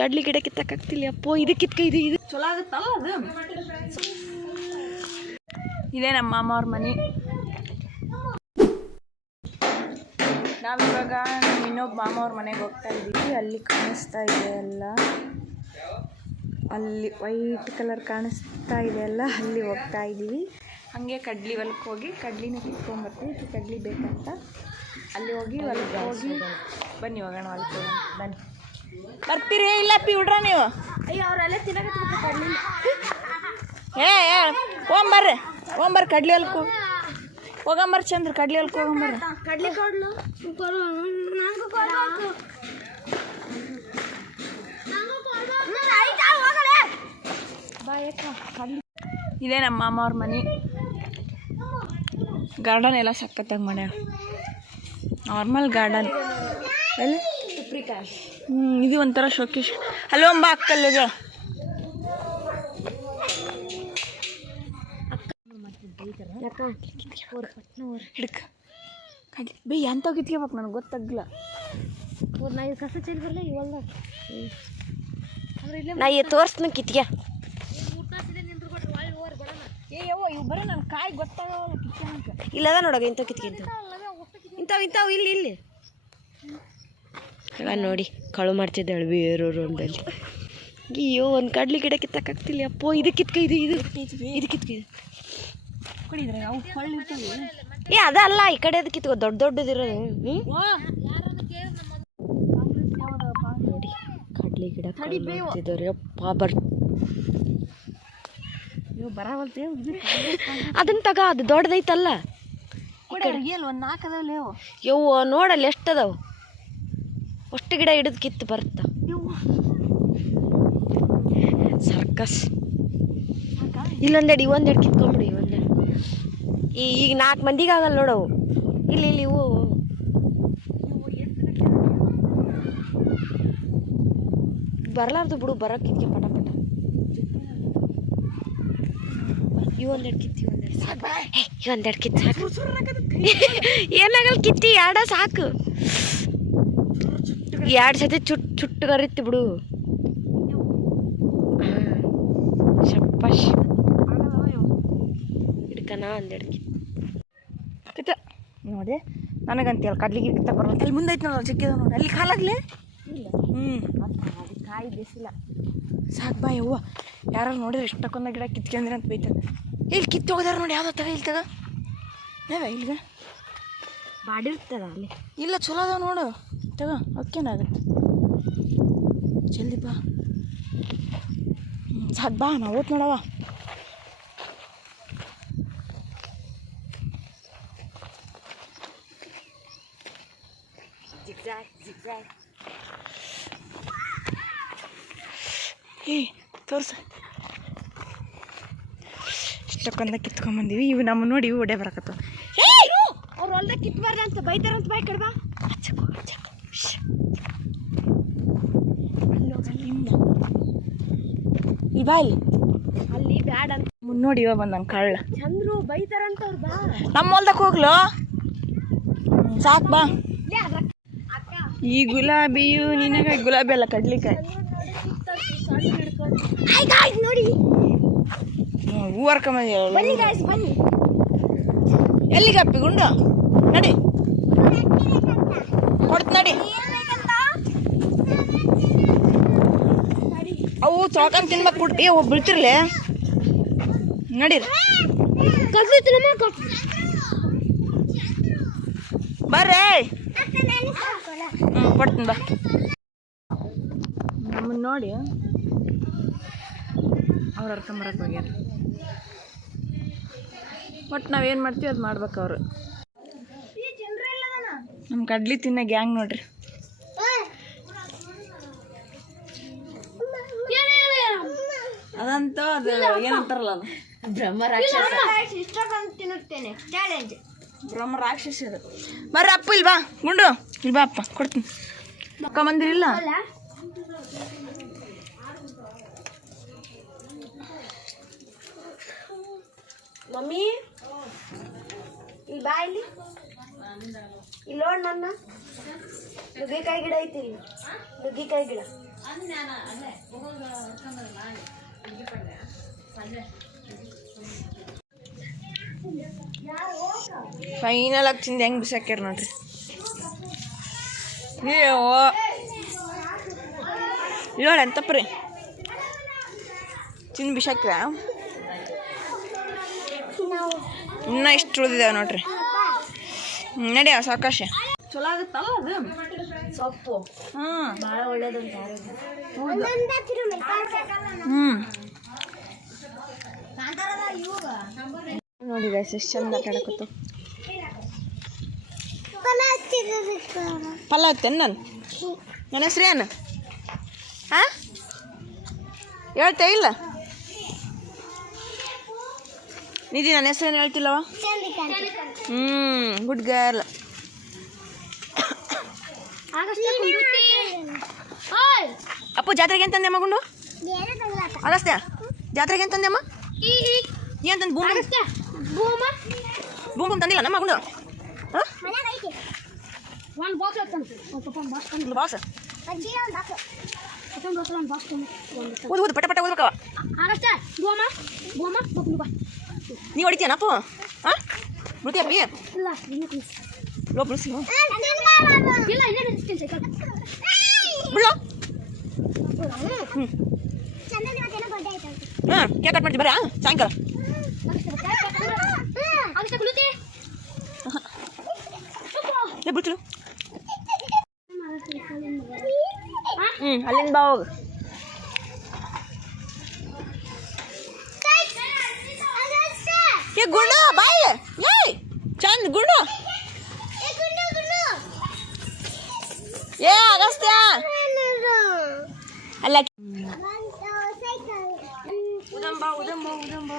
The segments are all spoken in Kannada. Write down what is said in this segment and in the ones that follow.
ಕಡ್ಲಿ ಗಿಡ ಕಿತ್ತಕ್ಕಾಗ್ತಿಲ್ಲ ಅಪ್ಪೋ. ಇದು ಇದು ಚಲೋ ಆಗುತ್ತಲ್ಲ ಅದು. ಇದೇ ನಮ್ಮ ಮಾಮ ಅವ್ರ ಮನೆ. ನಾವಿವಾಗ ಇನ್ನೊಬ್ಬ ಮಾಮ ಅವ್ರ ಮನೆಗೆ ಹೋಗ್ತಾ ಇದ್ದೀವಿ. ಅಲ್ಲಿ ಕಾಣಿಸ್ತಾ ಇದೆ ಎಲ್ಲ, ಅಲ್ಲಿ ವೈಟ್ ಕಲರ್ ಕಾಣಿಸ್ತಾ ಇದೆ ಅಲ್ಲ, ಅಲ್ಲಿ ಹೋಗ್ತಾ ಇದ್ದೀವಿ. ಹಾಗೆ ಕಡ್ಲಿ ಹೊಲಕ್ಕೆ ಹೋಗಿ ಕಡ್ಲಿನ ಕಿತ್ಕೊಂಡ್ಬರ್ತೀವಿ. ಕಡ್ಲಿ ಬೇಕಂತ ಅಲ್ಲಿ ಹೋಗಿ ಹೊಲಕ್ಕೆ ಹೋಗಿ ಬನ್ನಿ ಹೋಗೋಣ. ಹೊಲಕ್ಕೆ ಹೋಗೋಣ ಬನ್ನಿ. ಬರ್ತೀರಿ ಇಲ್ಲ ಪಿ ಹುಡ್ರ ನೀವು? ಅಯ್ಯೋ ಅವರೆಲ್ಲ ತಿನ್ನಕತ್ತ ಕಡ್ಲಿ. ಓಂಬರ್ರಿ ಕಡ್ಲಿ ಹೊಲಕ್ಕೆ ಹೋಗಂಬರ್ ಚಂದ್ರ. ಕಡ್ಲಿ ಹೊಲಕ್ಕೆ ಹೋಗಂಬರ್ರಿ. ಕಡ್ಲಿ ಕೊಡ್ಲು ಇದೇ ನಮ್ಮ ಮಾಮ ಅವ್ರ ಮನೆ. ಗಾರ್ಡನ್ ಎಲ್ಲ ಸಖತ್ತಾಗಿ ಮಾಡ್ಯಾರ. ನಾರ್ಮಲ್ ಗಾರ್ಡನ್ ಎಲ್ಲಿ ಇದು ಒಂಥರ ಶೋಕೇಶ್. ಹಲೋ ಅಂಬ ಅಕ್ಕಲ್ಲಿಗೆ ಹಿಡ್ಕ ಕಡ್ಲಿ ಬೇ ಎಂತ ಕಿತ್ಕೋಬೇಕು ನನಗೆ ಗೊತ್ತಾಗಲ್ಲ. ನಾ ಇದು ಕಸ ಚೆಲ್ಲಿ ಬರಲ್ಲ ಇವಲ್ಲ. ನಾ ತೋರಿಸ್ನ ಕಿತ್ಗೆ. ಏಯವ್ವ ಇವು ಬರೀ ನನ್ನ ಕಾಯಿ ಗೊತ್ತಾಗಲ್ಲ ಕಿತ್ಕೊಂತ. ಇಲ್ಲದ ನೋಡೋಗ ಇಂಥವು ಕಿತ್ಕೊಂತ ಇಂಥವು ಇಲ್ಲಿ ಇಲ್ಲಿ ನೋಡಿ ಕಳು ಮಾಡ್ತಿದ್ದಾಳೆ ಬೇರೆಯವರು ಒಂದಲ್ಲಿ. ಅಯ್ಯೋ ಒಂದು ಕಡ್ಲಿ ಗಿಡ ಕಿತ್ತಕ್ಕಾಗ್ತಿಲ್ಲ ಅಪ್ಪೋ. ಇದು ಕಿತ್ಕೊ ಕುಡಿದ್ರೆ ಅವು ಕೊಳ್ಳಿರ್ತವೆ. ಅದಲ್ಲ ಈ ಕಡೆ ಅದು ಕಿತ್ಕೊ ದೊಡ್ಡದಿರೋದು. ನೋಡಿ ಕಡ್ಲಿ ಗಿಡ ಮಾಡ್ತಿದ್ದಾರೆ ಅಪ್ಪ. ಅದನ್ನ ತಗ, ಅದು ದೊಡ್ಡದೈತಲ್ಲ. ಒಂದು 4 ಅದಾವಲ್ಲ ಯವ್ವ ನೋಡಲ್ಲ ಎಷ್ಟದಾವು. ಅಷ್ಟು ಗಿಡ ಹಿಡಿದು ಕಿತ್ತು ಬರುತ್ತಾ ಸರ್ಕಸ್. ಇಲ್ಲೊಂದೆಡು ಇವೊಂದೆಡು ಕಿತ್ಕೊಂಬಿಡಿ. ಒಂದೆಡು ಈಗ 4 ಮಂದಿಗೆ ಆಗಲ್ಲ ನೋಡವು. ಇಲ್ಲಿ ಇವು ಬರಲಾರ್ದು ಬಿಡು, ಬರೋಕೆ ಕಿತ್ಕೆ ಪಟ ಪಟ. ಇವೊಂದೆಡು ಕಿತ್ತು ಇವೊಂದೆಡು ಕಿತ್ತು ಸಾಕು. ಏನಾಗಲ್ಲ ಕಿತ್ತಿ ಎರಡ ಸಾಕು. 2 ಸತಿ ಚುಟ್ಟಗರಿತ್ತು ಬಿಡು. ಶಪ್ಪಾಶ್ ಹಿಡ್ಕನ ಒಂದೆಡು ಕಿತ್ತ ನೋಡಿ. ನನಗಂತೇಳಿ ಕಡ್ಲಿಗೆ ಕಿತ್ತ ಬರೋಲ್ಲ. ಅಲ್ಲಿ ಮುಂದೆ ಐತೆ ನೋಡು ಚಿಕ್ಕಿದ ನೋಡಿ. ಅಲ್ಲಿ ಕಾಲಾಗ್ಲಿ ಕಾಯಿ ಬಿಸಿಲ್ಲ ಸಾಕು ಬಾ ಯವ್ವ. ಯಾರು ನೋಡಿದ್ರೆ ಇಷ್ಟಕ್ಕೊಂದ ಗಿಡ ಕಿತ್ಕೊಂಡ್ರಿ ಅಂತ ಬೈತಾರೆ. ಇಲ್ಲಿ ಕಿತ್ತು ಹೋಗಿದಾರೆ ನೋಡಿ. ಯಾವುದೋ ತಗ ಇಲ್ಲಿ ತಗ ಇಲ್ಲಿಗೆ ಬಾಡಿರ್ತದ ಅಲ್ಲಿ. ಇಲ್ಲ ಚಲೋ ಅದಾವ ನೋಡು ತಗ. ಅದಕ್ಕೇನಾಗುತ್ತೆ ಜಲ್ದಿ ಬಾ. ಸಾಕು ಬಾ ನಾವು ಓದ್ ನೋಡವ. ತೋರ್ಸ. ಇಷ್ಟಕ್ಕೊಂದ ಕಿತ್ಕೊಂಬಂದೀವಿ. ಇವು ನಮ್ಮ ನೋಡಿ ಇವು ಒಡೆ ಬರಕತ್ತ. ಅವ್ರು ಹೊಲ್ದಾಗ ಕಿತ್ಬಾರ್ದ ಅಂತ ಬೈತಾರಂತ ಬಾಯ್ ಕಡ್ಬಾ. ಇಲ್ಲಿ ಬಾ. ಇಲ್ಲಿ ಅಲ್ಲಿ ಬ್ಯಾಡ ಅಂತ ಮುನ್ನೋಡಿ ಇವ ಬಂದಂಗೆ ಕಳ್ಳ ಚಂದ್ರು ಬೈತಾರಂತ ಅವ್ರು. ಬಾ ನಮ್ಮ ಹೊಲ್ದಕ್ಕೆ ಹೋಗ್ಲು. ಸಾಕು ಬಾ. ಈ ಗುಲಾಬಿಯು ನಿನಗೆ ಗುಲಾಬಿ ಅಲ್ಲ ಕಡ್ಲಿಕಾಯಿ. ನೋಡಿ ಹೂ ಹರ್ಕೊಂಬಂದಿ. ಬನ್ನಿ ಗಾಯ್ಸ್ ಬನ್ನಿ. ಎಲ್ಲಿಗಪ್ಪಿ ಗುಂಡು ನಡಿ ಕೊಡ್ತು ನಡಿ. ಅವು ಚೌಕನ್ ತಿನ್ಬೇಕು ಕೊಟ್ಟು ಒಬ್ಬ ಬೀಳ್ತಿರ್ಲಿ ನಡೀರಿ. ಬರ್ರಿ ಕೊಡ್ತೀನಿ ಬಾ. ನಮ್ಮನ್ನು ನೋಡಿ ಅವ್ರು ಹರ್ಕೊಂಬರಕ್ಕೆ ಹೋಗ್ಯಾರ. ಒಟ್ಟು ನಾವೇನು ಮಾಡ್ತೀವಿ ಅದು ಮಾಡ್ಬೇಕು ಅವರು. ನಮ್ಮ ಕಡ್ಲಿ ತಿನ್ನ ಗ್ಯಾಂಗ್ ನೋಡ್ರಿ. ಅದಂತ ಅದು ಏನಂತಾರಲ್ಲ ಅದು ಬ್ರಹ್ಮ ರಾಕ್ಷಸ. ಬ್ರಹ್ಮ ರಾಕ್ಷಸ ಅದು. ಬರ್ರಿ ಅಪ್ಪ ಇಲ್ಲಿ ಬಾ ಗುಂಡು. ಇಲ್ಲಿ ಬಾ ಅಪ್ಪ ಕೊಡ್ತೀನಿ. ಅಕ್ಕ ಬಂದಿರಿಲ್ಲ. ಮಮ್ಮಿ ಇಲ್ಲಿ ಬಾ. ಇಲ್ಲಿ ಇಲ್ಲಿ ನೋಡಿ ನನ್ನ ನುಗ್ಗೆಕಾಯಿ ಗಿಡ ಐತಿ, ನುಗ್ಗೆಕಾಯಿ ಗಿಡ. ಫೈನಲ್ ಆಗಿ ತಿಂದು ಹೆಂಗೆ ಬಿಸಾಕ್ಯಾರ ನೋಡ್ರಿ. ನೋಡಿ ಅಂತಪ್ರಿ ತಿಂದು ಬಿಸಾಕ್ರ. ಇನ್ನೂ ಇಷ್ಟು ಉಳಿದಿದ್ದಾವೆ ನೋಡ್ರಿ. ನಡಿಯ ಸಾವಕಾಶ. ಚಲೋ ಆಗುತ್ತಲ್ಲ ಅದು ಸೊಪ್ಪು. ಭಾಳ ಒಳ್ಳೇದಂತ ಆರೋಗ್ಯ. ನೋಡಿ ಗೈಸ್ ಎಷ್ಟು ಚಂದ ಆಟ ಆಡಕತ್ತು. ಪಲ್ಲ ಹತ್ತೇನು ನಾನು? ನನ್ನ ಹೆಸ್ರು ಏನು? ಹಾಂ ಹೇಳ್ತೇ ಇಲ್ಲ ನಿಧಿ? ನನ್ನ ಹೆಸ್ರು ಏನು ಹೇಳ್ತಿಲ್ಲವ? Good girl. ಅಪ್ಪು ಜಾತ್ರೆಗೆ ಅಂತಂದೆ ಅಮ್ಮ ಗುಂಡು? ಅಗಸ್ತ್ಯ ಜಾತ್ರೆಗೆ ಅಂತಂದೆ ಅಮ್ಮ? ಏನು ತಂದು ಬೂಮ್ ಬೂಮ್ ತಂದಿಲ್ಲ ನಮ್ಮ ಗುಂಡು? ಬಾಸ್ ಊದು ಪಟ ಪಟ ಓದ್ಬೇಕವ. ನೀವು ಹೊಡಿತೀಯನ ಅಪ್ಪು? ಹಾಂ ಬಿಡ್ತೀಯ ಪಿ? ಲೋ ಬಿಡಿಸಿ ಬಿಡೋ. ಹಾಂ ಕೇಕ್ ಕಟ್ ಮಾಡ್ತೀವಿ ಬರೀ ಸಾಯಂಕಾಲ. ಬಿಡ್ತಿರು ಅಲ್ಲಿಂದ ಬಾ ಹೋಗು. ಏ ಗುಂಡು ಬಾಯ್ ಏಯ್ ಚಂದ ಗುಂಡು. ಏ ಅಗಸ್ತ್ಯ ಅಲ್ಲ ಉದಂಬ ಉದಂಬ ಉದಂಬ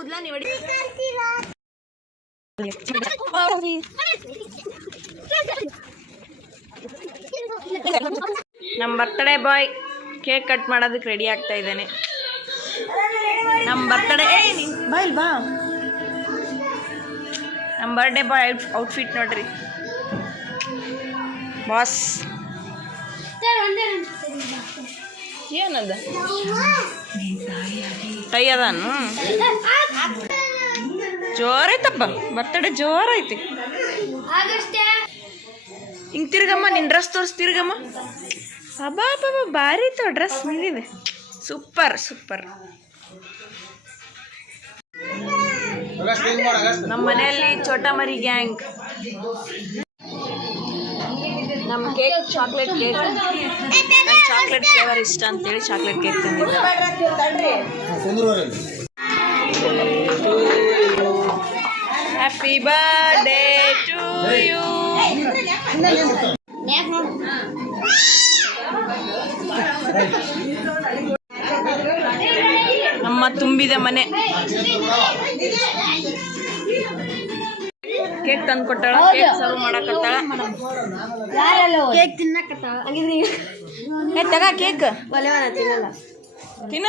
ಉದ್ಲಾ ನೀವು ಹೊಡಿ. ನಮ್ಮ ಬರ್ತಡೇ ಬಾಯ್ ಕೇಕ್ ಕಟ್ ಮಾಡೋದಕ್ಕೆ ರೆಡಿ ಆಗ್ತಾ ಇದ್ದಾನೆ. ನಮ್ಮ ಬರ್ತಡೇ ಬಾ ಇಲ್ಲಿ ಬಾ. ನಮ್ಮ ಬರ್ಡೇ ಬಾಯ್ ಔಟ್ಫಿಟ್ ನೋಡ್ರಿ ಬಾಸ್. ಏನದ ಟೈ ಅದಾನು? ಜೋರೈತಪ್ಪ ಬರ್ತಡೇ ಜೋರೈತಿ. ಹಿಂಗೆ ತಿರ್ಗಮ್ಮ ನಿನ್ನ ಡ್ರೆಸ್ ತೋರಿಸಿ ತಿರ್ಗಮ್ಮ. ಅಬ್ಬಾ ಬಾಬಾ ಭಾರಿ ಇತ್ತು ಡ್ರೆಸ್ ನಿಂದಿದೆ. Super super. ನಮ್ಮ ಮನೆಯಲ್ಲಿ ಚೋಟ ಮರಿ ಗ್ಯಾಂಗ್. ನಮ್ಮ ಕೇಕ್ ಚಾಕ್ಲೇಟ್ ಕೇಕ್. ನಂಗೆ ಚಾಕ್ಲೇಟ್ ಫ್ಲೇವರ್ ಇಷ್ಟ ಅಂತೇಳಿ ಚಾಕ್ಲೇಟ್ ಕೇಕ್ ತಂದಿದ್ದೆ. Happy birthday to you. ನಮ್ಮ ತುಂಬಿದ ಮನೆ. ಕೇಕ್ ತಂದು ಕೊಟ್ಟಾಳ. ಕೇಕ್ ಸರ್ವ್ ಮಾಡಕತ್ತಾಳ. ಕೇಕ್ ತಿನ್ನಕತ್ತಾಳ. ಏ ತಗ ಕೇಕ್ ತಿನ್ನಲ್ಲ ತಿನ್ನ.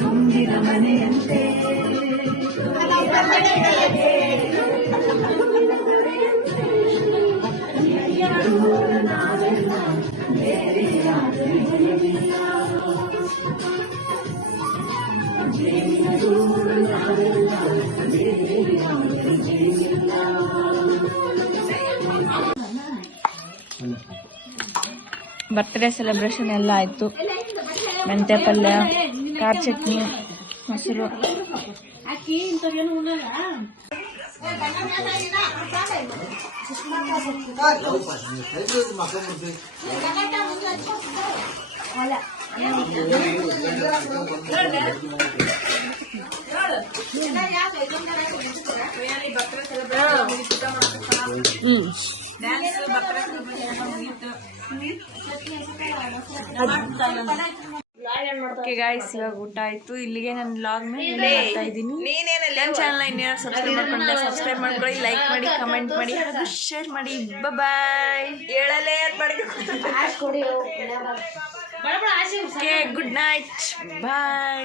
ತುಂಬಿದ ಮನೆಯಂತೆ ಬರ್ತ್ಡೇ ಸೆಲೆಬ್ರೇಷನ್ ಎಲ್ಲ ಆಯಿತು. ಮೆಂತ್ಯ ಪಲ್ಯ, ಖಾರ ಚಟ್ನಿ, ಮೊಸರು. ಓಕೆ ಗಾಯ್ಸ್, ಇವಾಗ ಊಟ ಆಯ್ತು. ಇಲ್ಲಿಗೆ ನನ್ನ ವ್ಲಾಗ್ನ ಮಾಡ್ತಾ ಇದ್ದೀನಿ. ನನ್ನ ಚಾನಲ್ ಇನ್ನೇನು ಸಬ್ಸ್ಕ್ರೈಬ್ ಮಾಡ್ಕೊಳ್ಳಿ, ಲೈಕ್ ಮಾಡಿ, ಕಮೆಂಟ್ ಮಾಡಿ, ಹಾಗೂ ಶೇರ್ ಮಾಡಿ. ಬಾಯ್. ಓಕೆ, ಗುಡ್ ನೈಟ್, ಬಾಯ್.